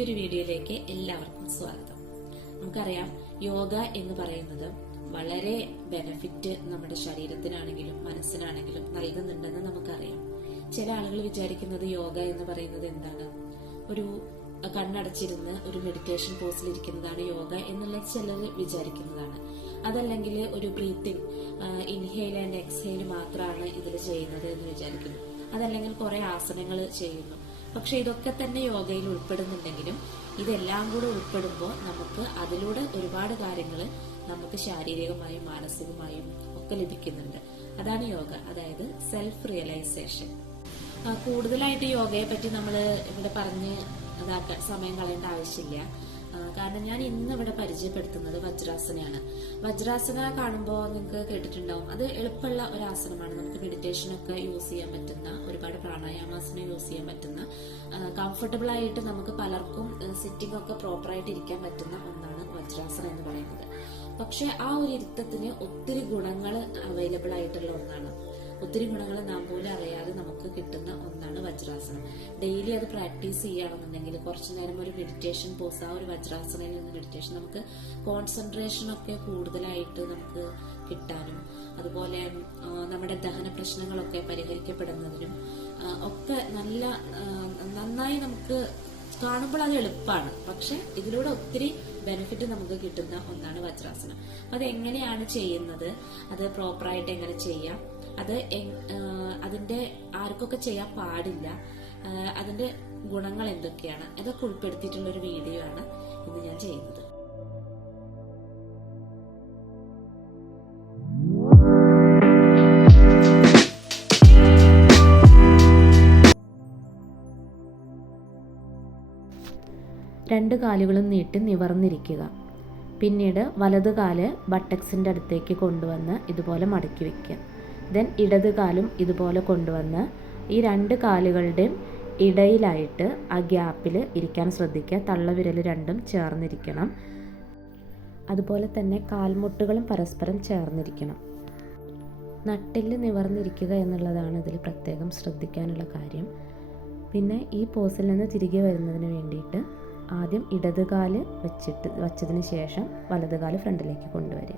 പുതിയൊരു വീഡിയോയിലേക്ക് എല്ലാവർക്കും സ്വാഗതം. നമുക്കറിയാം, യോഗ എന്ന് പറയുന്നത് വളരെ ബെനഫിറ്റ് നമ്മുടെ ശരീരത്തിനാണെങ്കിലും മനസ്സിനാണെങ്കിലും നൽകുന്നുണ്ടെന്ന് നമുക്കറിയാം. ചില ആളുകൾ വിചാരിക്കുന്നത് യോഗ എന്ന് പറയുന്നത് എന്താണ്, ഒരു കണ്ണടച്ചിരുന്ന് ഒരു മെഡിറ്റേഷൻ പോസിൽ ഇരിക്കുന്നതാണ് യോഗ എന്നുള്ള ചിലർ വിചാരിക്കുന്നതാണ്. അതല്ലെങ്കിൽ ഒരു ബ്രീത്തിങ്, ഇൻഹെയിൽ ആൻഡ് എക്സ്ഹെയിൽ മാത്രമാണ് ഇതിൽ ചെയ്യുന്നത് എന്ന് വിചാരിക്കുന്നു. അതല്ലെങ്കിൽ കുറെ ആസനങ്ങൾ ചെയ്യുന്നു. പക്ഷെ ഇതൊക്കെ തന്നെ യോഗയിൽ ഉൾപ്പെടുന്നുണ്ടെങ്കിലും ഇതെല്ലാം കൂടെ ഉൾപ്പെടുമ്പോൾ നമുക്ക് അതിലൂടെ ഒരുപാട് കാര്യങ്ങൾ നമുക്ക് ശാരീരികമായും മാനസികമായും ഒക്കെ ലഭിക്കുന്നുണ്ട്. അതാണ് യോഗ, അതായത് സെൽഫ് റിയലൈസേഷൻ. കൂടുതലായിട്ട് യോഗയെ പറ്റി നമ്മൾ ഇവിടെ പറഞ്ഞ് സമയം കളയേണ്ട ആവശ്യമില്ല. കാരണം ഞാൻ ഇന്ന് ഇവിടെ പരിചയപ്പെടുത്തുന്നത് വജ്രാസനയാണ്. വജ്രാസന കാണുമ്പോൾ നിങ്ങൾക്ക് കേട്ടിട്ടുണ്ടാവും, അത് എളുപ്പമുള്ള ഒരു ആസനമാണ്. നമുക്ക് മെഡിറ്റേഷനൊക്കെ യൂസ് ചെയ്യാൻ പറ്റുന്ന, ഒരുപാട് പ്രാണായാമാസനം യൂസ് ചെയ്യാൻ പറ്റുന്ന, കംഫർട്ടബിൾ ആയിട്ട് നമുക്ക് പലർക്കും സിറ്റിംഗ് ഒക്കെ പ്രോപ്പറായിട്ട് ഇരിക്കാൻ പറ്റുന്ന ഒന്നാണ് വജ്രാസനം എന്ന് പറയുന്നത്. പക്ഷെ ആ ഒരു ഇരുത്തത്തിന് ഒത്തിരി ഗുണങ്ങൾ അവൈലബിൾ ആയിട്ടുള്ള ഒന്നാണ്. ഒത്തിരി ഗുണങ്ങൾ നാം പോലും അറിയാതെ നമുക്ക് കിട്ടുന്ന ഒന്നാണ് വജ്രാസനം. ഡെയിലി അത് പ്രാക്ടീസ് ചെയ്യുകയാണെന്നുണ്ടെങ്കിൽ കുറച്ചു നേരം ഒരു മെഡിറ്റേഷൻ പോസ്, ആ ഒരു വജ്രാസനയിൽ നിന്ന് മെഡിറ്റേഷൻ, നമുക്ക് കോൺസെൻട്രേഷൻ ഒക്കെ കൂടുതലായിട്ട് നമുക്ക് കിട്ടാനും, അതുപോലെ നമ്മുടെ ദഹന പ്രശ്നങ്ങളൊക്കെ പരിഹരിക്കപ്പെടുന്നതിനും ഒക്കെ നന്നായി നമുക്ക് കാണുമ്പോൾ അത് എളുപ്പമാണ്. പക്ഷെ ഇതിലൂടെ ഒത്തിരി ബെനിഫിറ്റ് നമുക്ക് കിട്ടുന്ന ഒന്നാണ് വജ്രാസനം. അത് എങ്ങനെയാണ് ചെയ്യുന്നത്, അത് പ്രോപ്പറായിട്ട് എങ്ങനെ ചെയ്യാം, അത് അതിന്റെ ആർക്കൊക്കെ ചെയ്യാൻ പാടില്ല, അതിന്റെ ഗുണങ്ങൾ എന്തൊക്കെയാണ്, ഇതൊക്കെ ഉൾപ്പെടുത്തിയിട്ടുള്ള ഒരു വീഡിയോ ആണ് ഇന്ന് ഞാൻ ചെയ്യുന്നത്. രണ്ട് കാലുകളും നീട്ടി നിവർന്നിരിക്കുക. പിന്നീട് വലത് കാല് ബട്ടക്സിൻ്റെ അടുത്തേക്ക് കൊണ്ടുവന്ന് ഇതുപോലെ മടക്കി വയ്ക്കുക. ദെൻ ഇടത് കാലും ഇതുപോലെ കൊണ്ടുവന്ന് ഈ രണ്ട് കാലുകളുടെയും ഇടയിലായിട്ട് ആ ഗ്യാപ്പിൽ ഇരിക്കാൻ ശ്രദ്ധിക്കുക. തള്ളവിരൽ രണ്ടും ചേർന്നിരിക്കണം. അതുപോലെ തന്നെ കാൽമുട്ടുകളും പരസ്പരം ചേർന്നിരിക്കണം. നട്ടെല്ല് നിവർന്നിരിക്കുക എന്നുള്ളതാണ് ഇതിൽ പ്രത്യേകം ശ്രദ്ധിക്കാനുള്ള കാര്യം. പിന്നെ ഈ പോസിൽ നിന്ന് തിരികെ വരുന്നതിന് വേണ്ടിയിട്ട് ആദ്യം ഇടത് കാല് വച്ചതിന് ശേഷം വലത് കാല് ഫ്രണ്ടിലേക്ക് കൊണ്ടുവരിക.